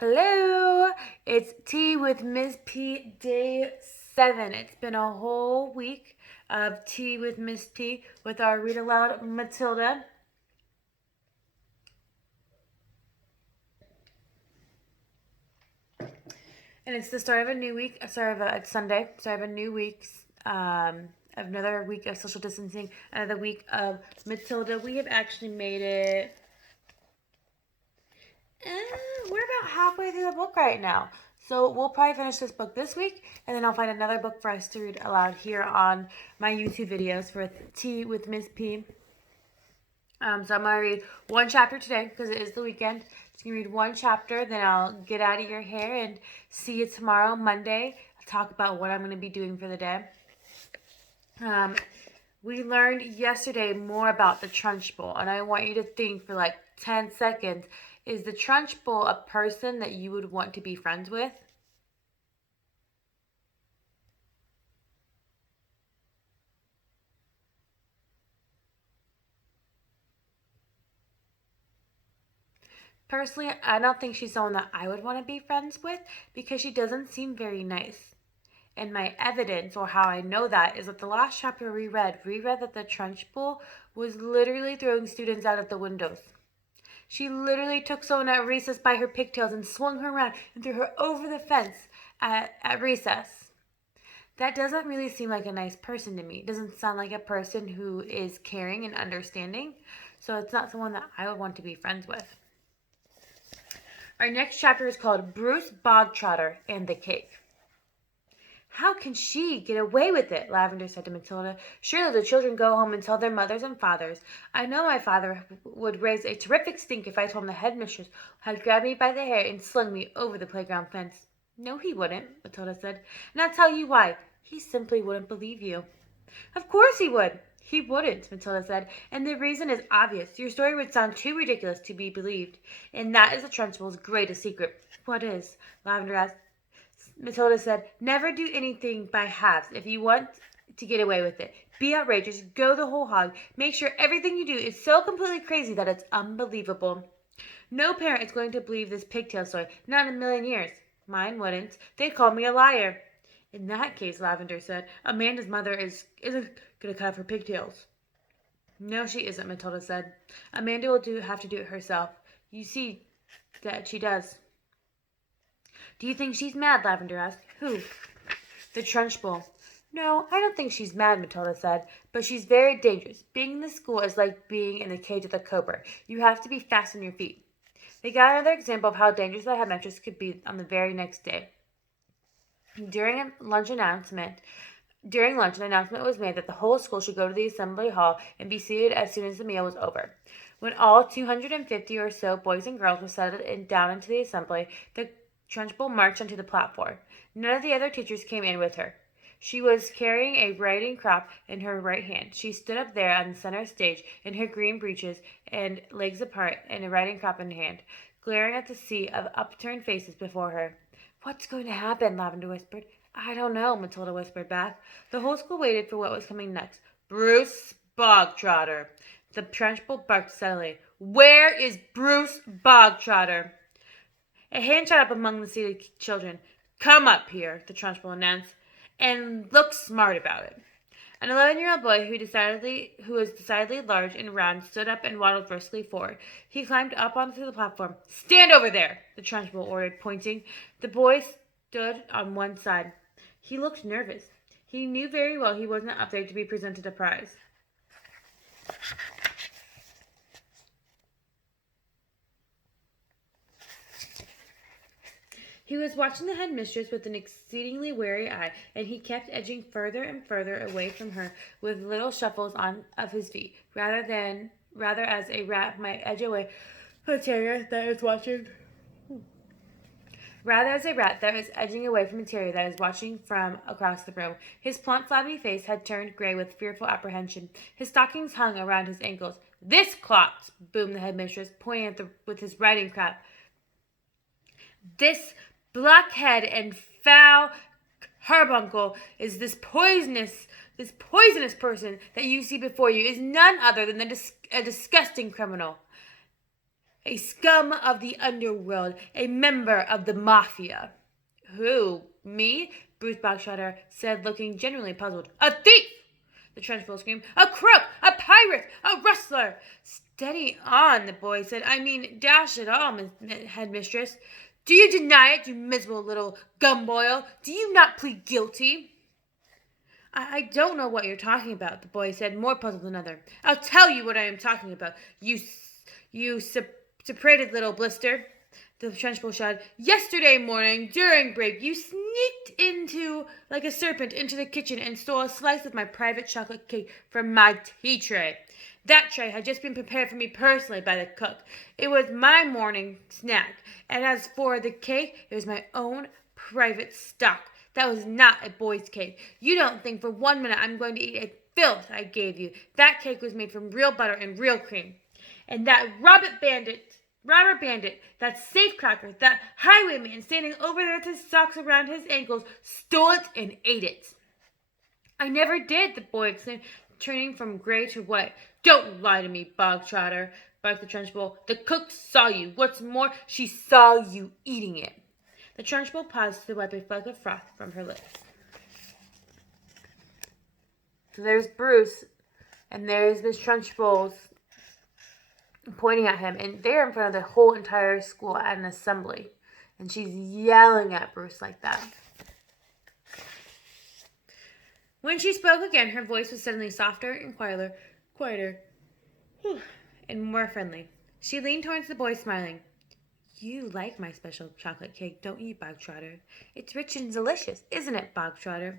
Hello, it's Tea with Miss P, day 7. It's been a whole week of Tea with Miss T with our read aloud Matilda. And it's the start of a new week. It's Sunday. Start of a new week. Another week of social distancing. Another week of Matilda. We have actually made it. We're about halfway through the book right now. So we'll probably finish this book this week, and then I'll find another book for us to read aloud here on my YouTube videos for Tea with Miss P. So I'm going to read one chapter today because it is the weekend. Just going to read one chapter, then I'll get out of your hair and see you tomorrow, Monday. I'll talk about what I'm going to be doing for the day. We learned yesterday more about the Trunchbull, and I want you to think for like 10 seconds. Is the Trunchbull a person that you would want to be friends with? Personally, I don't think she's someone that I would want to be friends with because she doesn't seem very nice. And my evidence, or how I know that, is that the last chapter we read that the Trunchbull was literally throwing students out of the windows. She literally took someone at recess by her pigtails and swung her around and threw her over the fence at recess. That doesn't really seem like a nice person to me. It doesn't sound like a person who is caring and understanding. So it's not someone that I would want to be friends with. Our next chapter is called Bruce Bogtrotter and the Cake. How can she get away with it? Lavender said to Matilda. Surely the children go home and tell their mothers and fathers. I know my father would raise a terrific stink if I told him the headmistress had grabbed me by the hair and slung me over the playground fence. No, he wouldn't, Matilda said. And I'll tell you why. He simply wouldn't believe you. Of course he would. He wouldn't, Matilda said, and the reason is obvious. Your story would sound too ridiculous to be believed, and that is the Trunchbull's greatest secret. What is? Lavender asked. Matilda said, never do anything by halves if you want to get away with it. Be outrageous, go the whole hog, make sure everything you do is so completely crazy that it's unbelievable. No parent is going to believe this pigtail story, not in a million years. Mine wouldn't. They'd call me a liar. In that case, Lavender said, Amanda's mother isn't going to cut off her pigtails. No, she isn't, Matilda said. Amanda will have to do it herself. You see that she does. Do you think she's mad? Lavender asked. Who? The Trunchbull. No, I don't think she's mad, Matilda said, but she's very dangerous. Being in the school is like being in the cage with a cobra. You have to be fast on your feet. They got another example of how dangerous the headmistress could be on the very next day. During lunch, an announcement was made that the whole school should go to the assembly hall and be seated as soon as the meal was over. When all 250 or so boys and girls were settled down into the assembly, the Trunchbull marched onto the platform. None of the other teachers came in with her. She was carrying a writing crop in her right hand. She stood up there on the center stage in her green breeches and legs apart and a writing crop in her hand, glaring at the sea of upturned faces before her. What's going to happen? Lavender whispered. I don't know, Matilda whispered back. The whole school waited for what was coming next. Bruce Bogtrotter. The Trunchbull barked suddenly. Where is Bruce Bogtrotter? A hand shot up among the seated children. Come up here, the Trunchbull announced, and look smart about it. An 11-year-old boy who was decidedly large and round stood up and waddled briskly forward. He climbed up onto the platform. Stand over there, the Trunchbull ordered, pointing. The boy stood on one side. He looked nervous. He knew very well he wasn't up there to be presented a prize. He was watching the headmistress with an exceedingly wary eye, and he kept edging further and further away from her with little shuffles of his feet, rather as a rat might edge away from a terrier that is watching. Rather as a rat that is edging away from a terrier that is watching from across the room. His plump, flabby face had turned gray with fearful apprehension. His stockings hung around his ankles. This clot, boomed the headmistress, pointing with his writing crop. This blockhead and foul carbuncle is this poisonous person that you see before you is none other than a disgusting criminal. A scum of the underworld, a member of the mafia. Who? Me? Bruce Bogtrotter said, looking genuinely puzzled. A thief! The Trunchbull screamed. A crook! A pirate! A rustler! Steady on, the boy said. I mean, dash it all, headmistress. Do you deny it, you miserable little gumboil? Do you not plead guilty? I don't know what you're talking about, the boy said, more puzzled than ever. I'll tell you what I am talking about, you separated little blister. The Trunchbull shouted. Yesterday morning, during break, you sneaked like a serpent into the kitchen and stole a slice of my private chocolate cake from my tea tray. That tray had just been prepared for me personally by the cook. It was my morning snack, and as for the cake, it was my own private stock. That was not a boy's cake. You don't think for 1 minute I'm going to eat a filth I gave you. That cake was made from real butter and real cream. And that robber bandit, that safecracker, that highwayman standing over there with his socks around his ankles, stole it and ate it. I never did, the boy exclaimed, turning from gray to white. Don't lie to me, Bogtrotter, barked the Trunchbull. The cook saw you. What's more, she saw you eating it. The Trunchbull paused to wipe a fleck of froth from her lips. So there's Bruce, and there's Miss Trunchbull pointing at him, and they're in front of the whole entire school at an assembly, and she's yelling at Bruce like that. When she spoke again, her voice was suddenly softer and quieter, and more friendly. She leaned towards the boy, smiling. You like my special chocolate cake, don't you, Bogtrotter? It's rich and delicious, isn't it, Bogtrotter?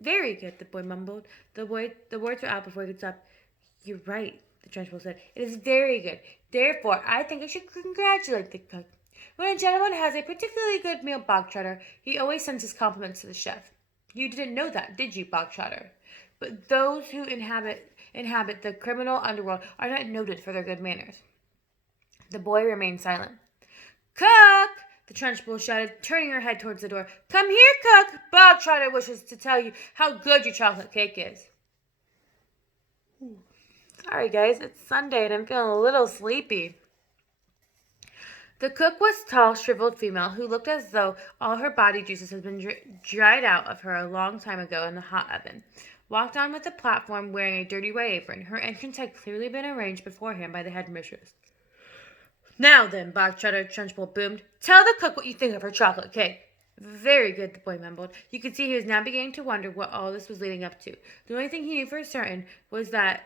Very good, the boy mumbled. The words were out before he could stop. You're right, the Trunchbull said. It is very good. Therefore, I think I should congratulate the cook. When a gentleman has a particularly good meal, Bogtrotter, he always sends his compliments to the chef. You didn't know that, did you, Bogtrotter? But those who inhabit the criminal underworld are not noted for their good manners. The boy remained silent. Cook! The Trunchbull shouted, turning her head towards the door. Come here, cook! Bogtrotter wishes to tell you how good your chocolate cake is. Sorry, guys, it's Sunday and I'm feeling a little sleepy. The cook was a tall, shriveled female who looked as though all her body juices had been dried out of her a long time ago in the hot oven. Walked on with the platform wearing a dirty white apron. Her entrance had clearly been arranged beforehand by the headmistress. Now then, Bogtrotter, Trunchbull boomed, tell the cook what you think of her chocolate cake. Very good, the boy mumbled. You could see he was now beginning to wonder what all this was leading up to. The only thing he knew for certain was that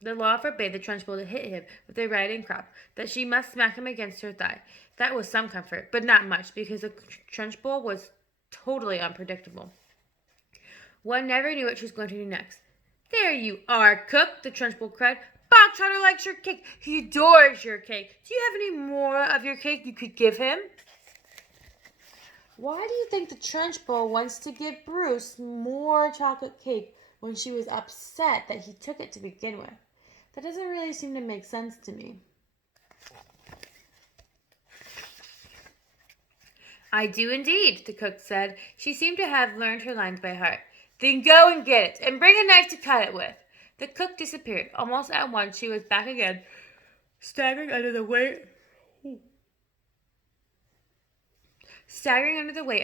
the law forbade the Trunchbull to hit him with a riding crop, that she must smack him against her thigh. That was some comfort, but not much, because the Trunchbull was totally unpredictable. One never knew what she was going to do next. There you are, cook, the Trunchbull cried. Bogtrotter likes your cake. He adores your cake. Do you have any more of your cake you could give him? Why do you think the Trunchbull wants to give Bruce more chocolate cake when she was upset that he took it to begin with? That doesn't really seem to make sense to me. I do indeed, the cook said. She seemed to have learned her lines by heart. Then go and get it, and bring a knife to cut it with. The cook disappeared. Almost at once she was back again, staggering under the weight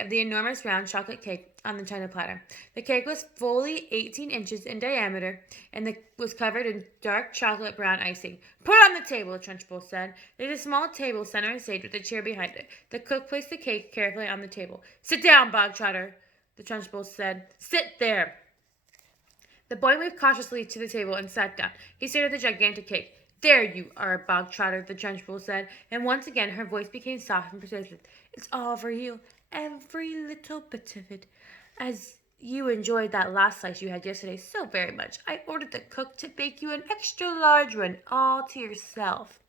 of the enormous round chocolate cake on the china platter. The cake was fully 18 inches in diameter and was covered in dark chocolate brown icing. Put it on the table, the Trunchbull said. There's a small table center of stage with a chair behind it. The cook placed the cake carefully on the table. Sit down, Bogtrotter, the Trunchbull said. Sit there. The boy moved cautiously to the table and sat down. He stared at the gigantic cake. There you are, Bogtrotter, the Trunchbull said, and once again her voice became soft and persuasive. It's all for you, every little bit of it. As you enjoyed that last slice you had yesterday so very much, I ordered the cook to bake you an extra large one all to yourself.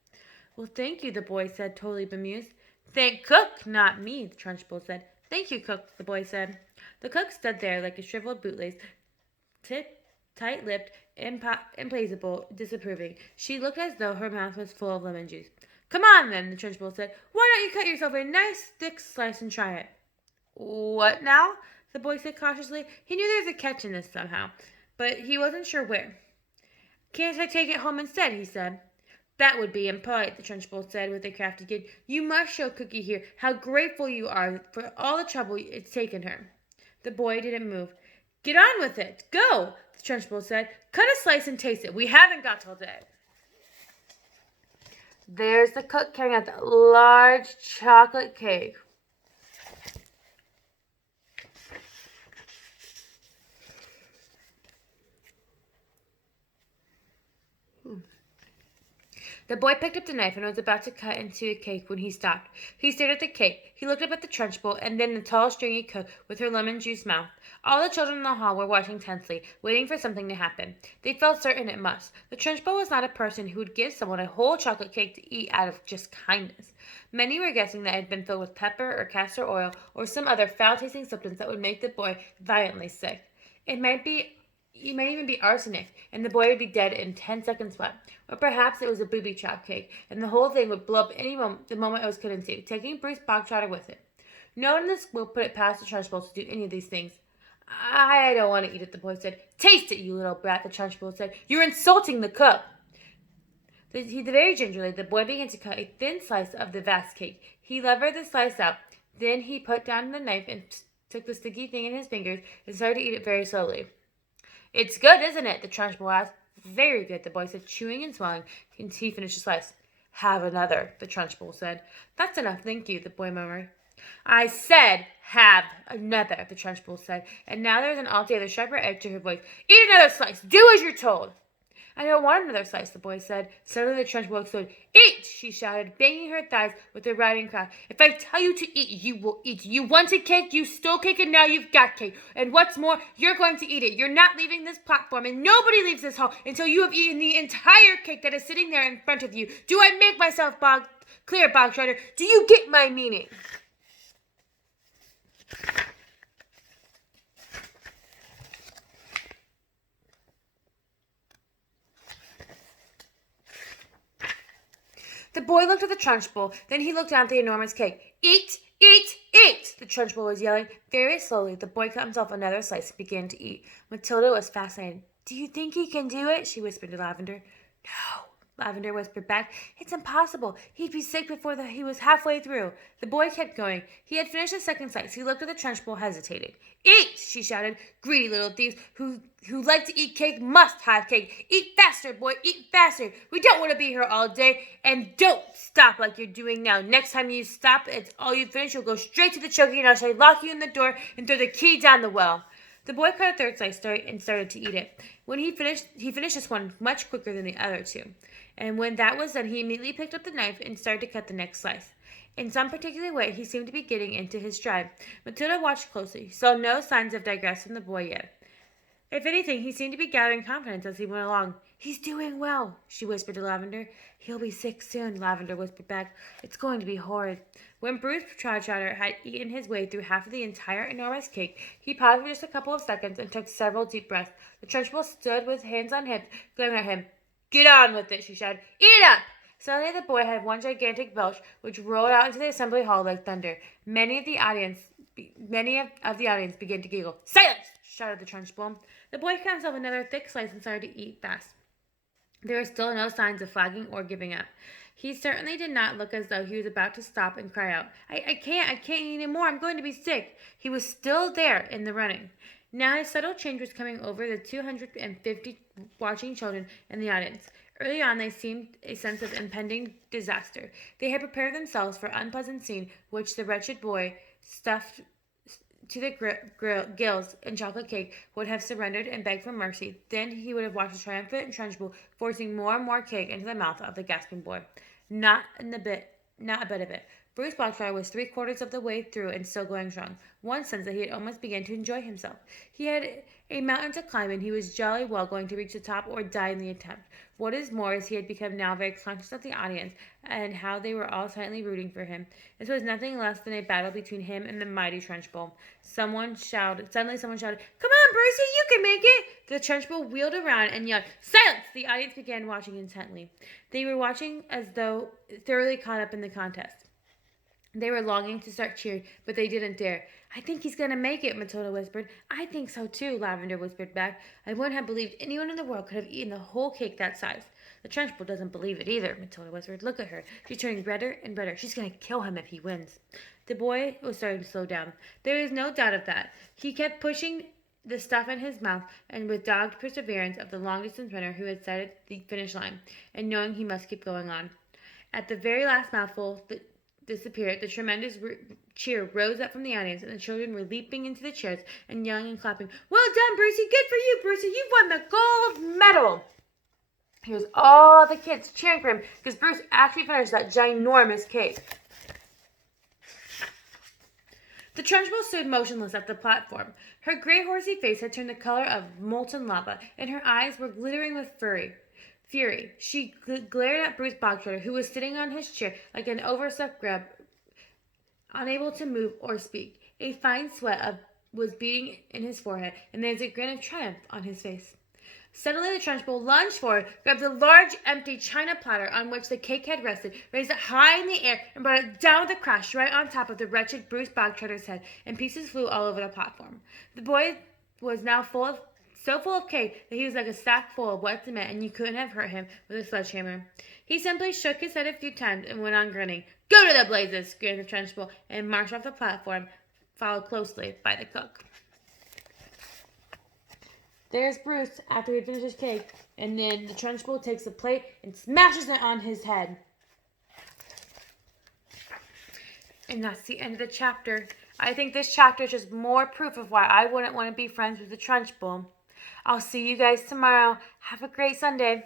Well, thank you, the boy said, totally bemused. Thank cook, not me, the Trunchbull said. Thank you, cook, the boy said. The cook stood there like a shriveled bootlace, tight-lipped, implacable, disapproving. She looked as though her mouth was full of lemon juice. Come on, then, the Trunchbull said. Why don't you cut yourself a nice thick slice and try it? What now? The boy said cautiously. He knew there was a catch in this somehow, but he wasn't sure where. Can't I take it home instead? He said. That would be impolite, the Trunchbull said with a crafty grin. You must show Cookie here how grateful you are for all the trouble it's taken her. The boy didn't move. Get on with it. Go, the Trunchbull said. Cut a slice and taste it. We haven't got till day. There's the cook carrying out the large chocolate cake. The boy picked up the knife and was about to cut into a cake when he stopped. He stared at the cake. He looked up at the Trunchbull and then the tall, stringy cook with her lemon juice mouth. All the children in the hall were watching tensely, waiting for something to happen. They felt certain it must. The Trunchbull was not a person who would give someone a whole chocolate cake to eat out of just kindness. Many were guessing that it had been filled with pepper or castor oil or some other foul-tasting substance that would make the boy violently sick. It might even be arsenic, and the boy would be dead in 10 seconds flat. Or perhaps it was a booby trap cake, and the whole thing would blow up the moment it was cut into, taking Bruce Bogtrotter with it. No one in the school put it past the Trunchbull to do any of these things. I don't want to eat it, the boy said. Taste it, you little brat, the Trunchbull said. You're insulting the cook. Very gingerly, the boy began to cut a thin slice of the vast cake. He levered the slice out. Then he put down the knife and took the sticky thing in his fingers and started to eat it very slowly. It's good, isn't it? The Trunchbull asked. Very good, the boy said, chewing and swallowing until he finished the slice. Have another, the Trunchbull said. That's enough, thank you, the boy murmured. I said have another, the Trunchbull said, and now there was an altogether sharper edge to her voice. Eat another slice. Do as you're told. I don't want another slice, the boy said. Suddenly the Trunchbull exploded. Eat, she shouted, banging her thighs with her riding crop. If I tell you to eat, you will eat. You wanted cake, you stole cake, and now you've got cake. And what's more, you're going to eat it. You're not leaving this platform, and nobody leaves this hall until you have eaten the entire cake that is sitting there in front of you. Do I make myself clear, Bogtrotter? Do you get my meaning? The boy looked at the Trunchbull, then he looked down at the enormous cake. Eat, eat, eat, the Trunchbull was yelling. Very slowly, the boy cut himself another slice and began to eat. Matilda was fascinated. Do you think he can do it? She whispered to Lavender. No, Lavender whispered back. It's impossible. He'd be sick before he was halfway through. The boy kept going. He had finished the second slice. He looked at the Trunchbull, hesitated. Eat, she shouted. Greedy little thieves who like to eat cake must have cake. Eat faster, boy, eat faster. We don't want to be here all day. And don't stop like you're doing now. Next time you stop, it's all you finish. You'll go straight to the choking and I shall lock you in the door and throw the key down the well. The boy cut a third slice and started to eat it. When he finished this one much quicker than the other two. And when that was done, he immediately picked up the knife and started to cut the next slice. In some particular way, he seemed to be getting into his stride. Matilda watched closely. She saw no signs of digress from the boy yet. If anything, he seemed to be gathering confidence as he went along. He's doing well, she whispered to Lavender. He'll be sick soon, Lavender whispered back. It's going to be horrid. When Bruce Trotter had eaten his way through half of the entire enormous cake, he paused for just a couple of seconds and took several deep breaths. The Trunchbull stood with hands on hips, glaring at him. Get on with it, she shouted. Eat it up! Suddenly the boy had one gigantic belch, which rolled out into the assembly hall like thunder. Many of the audience began to giggle. Silence! Shouted the Trunchbull. The boy cut himself another thick slice and started to eat fast. There were still no signs of flagging or giving up. He certainly did not look as though he was about to stop and cry out, I can't eat any more, I'm going to be sick. He was still there in the running. Now a subtle change was coming over the 250 watching children in the audience. Early on, they seemed a sense of impending disaster. They had prepared themselves for an unpleasant scene, which the wretched boy, stuffed to the gills in chocolate cake, would have surrendered and begged for mercy. Then he would have watched the triumphant Trunchbull forcing more and more cake into the mouth of the gasping boy. Not a bit of it. Bruce Bogtrotter was 3/4 of the way through and still going strong. One sensed that he had almost begun to enjoy himself. He had a mountain to climb, and he was jolly well going to reach the top or die in the attempt. What is more, is he had become now very conscious of the audience and how they were all silently rooting for him. This was nothing less than a battle between him and the mighty Trunchbull. Suddenly someone shouted, Come on, Brucey, you can make it! The Trunchbull wheeled around and yelled, Silence! The audience began watching intently. They were watching as though thoroughly caught up in the contest. They were longing to start cheering, but they didn't dare. I think he's going to make it, Matilda whispered. I think so, too, Lavender whispered back. I wouldn't have believed anyone in the world could have eaten the whole cake that size. The Trunchbull doesn't believe it either, Matilda whispered. Look at her. She's turning redder and redder. She's going to kill him if he wins. The boy was starting to slow down. There is no doubt of that. He kept pushing the stuff in his mouth, and with dogged perseverance of the long-distance runner who had sighted the finish line, and knowing he must keep going on. At the very last mouthful that disappeared, the tremendous cheer rose up from the audience, and the children were leaping into the chairs and yelling and clapping. Well done, Brucey! Good for you, Brucey! You've won the gold medal! Here's all the kids cheering for him because Bruce actually finished that ginormous cake. The Trunchbull stood motionless at the platform. Her gray horsey face had turned the color of molten lava, and her eyes were glittering with fury. She glared at Bruce Bogtrotter, who was sitting on his chair like an overstuffed grub, unable to move or speak. A fine sweat was beating in his forehead, and there was a grin of triumph on his face. Suddenly the Trunchbull lunged forward, grabbed the large, empty china platter on which the cake had rested, raised it high in the air, and brought it down with a crash right on top of the wretched Bruce Bogtrotter's head, and pieces flew all over the platform. The boy was now so full of cake that he was like a sack full of wet cement, and you couldn't have hurt him with a sledgehammer. He simply shook his head a few times and went on grinning. Go to the blazes! Screamed the Trunchbull, and marched off the platform, followed closely by the cook. There's Bruce after he finished his cake, and then the Trunchbull takes the plate and smashes it on his head. And that's the end of the chapter. I think this chapter is just more proof of why I wouldn't want to be friends with the Trunchbull. I'll see you guys tomorrow. Have a great Sunday.